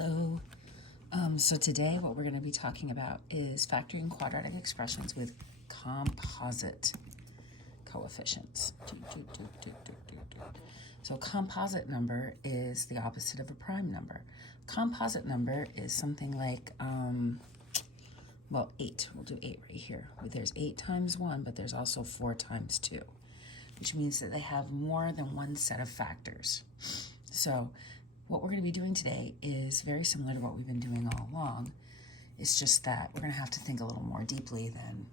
Hello. So today what we're going to be talking about is factoring quadratic expressions with composite coefficients. So composite number is the opposite of a prime number. Composite number is something like, 8. We'll do 8 right here. There's 8 times 1, but there's also 4 times 2, which means that they have more than one set of factors. So what we're going to be doing today is very similar to what we've been doing all along. It's just that we're going to have to think a little more deeply than,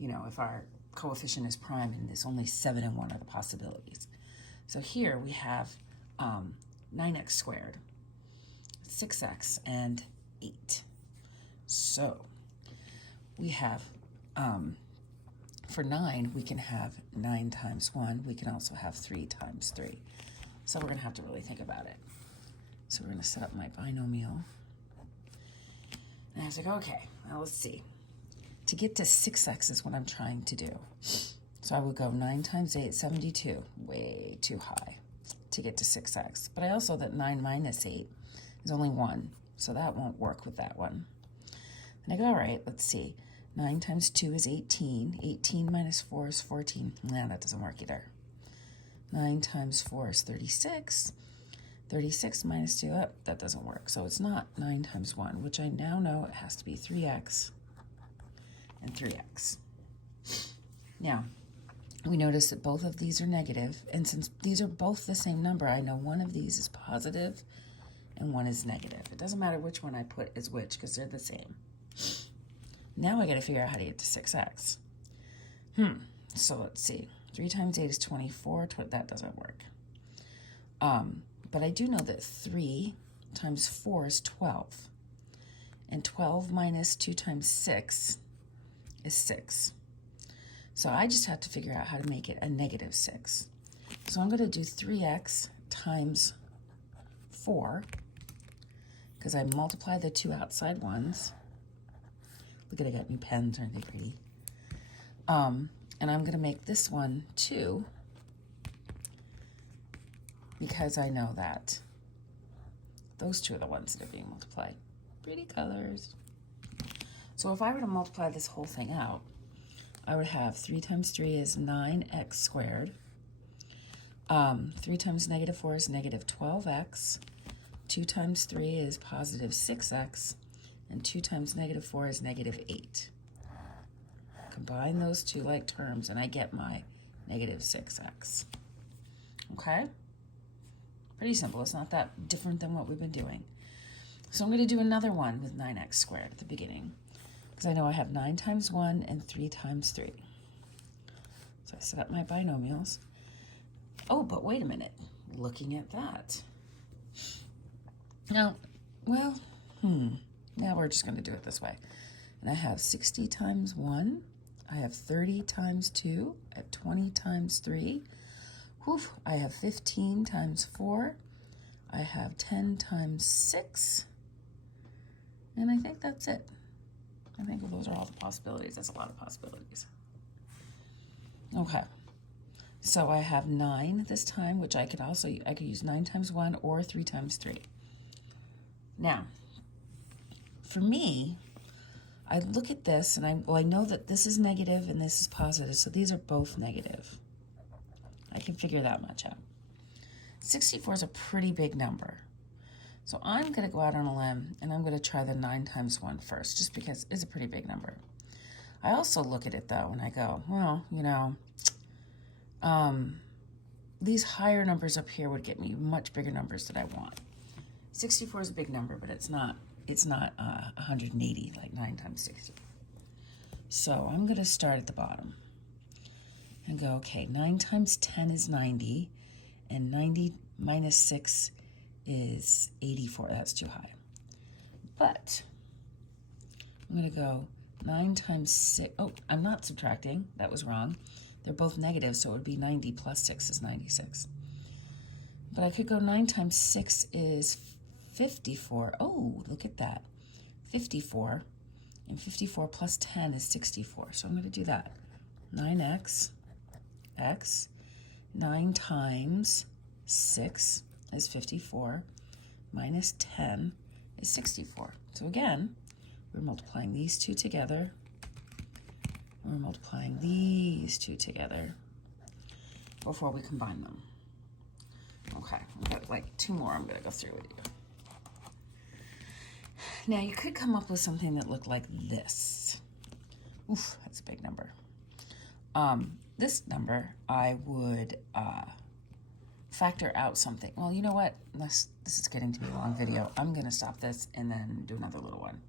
if our coefficient is prime and there's only 7 and 1 are the possibilities. So here we have 9x squared, 6x, and 8. So we have, for 9, we can have 9 times 1. We can also have 3 times 3. So we're going to have to really think about it. So we're going to set up my binomial. And I have to go, okay, now let's see. To get to 6x is what I'm trying to do. So I would go 9 times 8, 72. Way too high to get to 6x. But I also, that 9 minus 8 is only 1. So that won't work with that one. And I go, all right, let's see. 9 times 2 is 18. 18 minus 4 is 14. Nah, that doesn't work either. 9 times 4 is 36. 36 minus 2, that doesn't work. So it's not 9 times 1, which I now know it has to be 3x and 3x. Now, we notice that both of these are negative, and since these are both the same number, I know one of these is positive and one is negative. It doesn't matter which one I put as which, because they're the same. Now I got to figure out how to get to 6x. So let's see. 3 times 8 is 24. That doesn't work. But I do know that 3 times 4 is 12. And 12 minus 2 times 6 is 6. So I just have to figure out how to make it a negative 6. So I'm going to do 3x times 4, because I multiply the two outside ones. Look at, I got new pens, aren't they pretty? And I'm going to make this one 2, because I know that those two are the ones that are being multiplied. Pretty colors. So if I were to multiply this whole thing out, I would have 3 times 3 is 9x squared. 3 times negative 4 is negative 12x. 2 times 3 is positive 6x. And 2 times negative 4 is negative 8. Combine those two like terms, and I get my negative 6x. Okay? Pretty simple. It's not that different than what we've been doing. So I'm going to do another one with 9x squared at the beginning, because I know I have 9 times 1 and 3 times 3. So I set up my binomials. Oh, but wait a minute. Looking at that. Now, now we're just going to do it this way. And I have 60 times 1. I have 30 times 2. I have 20 times 3. I have 15 times 4. I have 10 times 6. And I think that's it. I think those are all the possibilities. That's a lot of possibilities. Okay. So I have 9 this time, which I could use 9 times 1 or 3 times 3. Now, for me, I look at this and I know that this is negative and this is positive, so these are both negative. I can figure that much out. 64 is a pretty big number. So I'm going to go out on a limb and I'm going to try the 9 times 1 first, just because it's a pretty big number. I also look at it though and I go, well, these higher numbers up here would get me much bigger numbers that I want. 64 is a big number, but it's not 180 like 9 times 60. So I'm going to start at the bottom and go, okay, 9 times 10 is 90, and 90 minus 6 is 84. That's too high. But I'm going to go 9 times 6. Oh, I'm not subtracting. That was wrong. They're both negative, so it would be 90 plus 6 is 96. But I could go 9 times 6 is 54. Oh, look at that. 54. And 54 plus 10 is 64. So I'm going to do that. 9x, x, 9 times 6 is 54, minus 10 is 64. So again, we're multiplying these two together. We're multiplying these two together before we combine them. Okay, I've got like 2 more I'm going to go through with you. Now, you could come up with something that looked like this. Oof, that's a big number. This number, I would factor out something. Well, you know what? This is getting to be a long video. I'm going to stop this and then do another little one.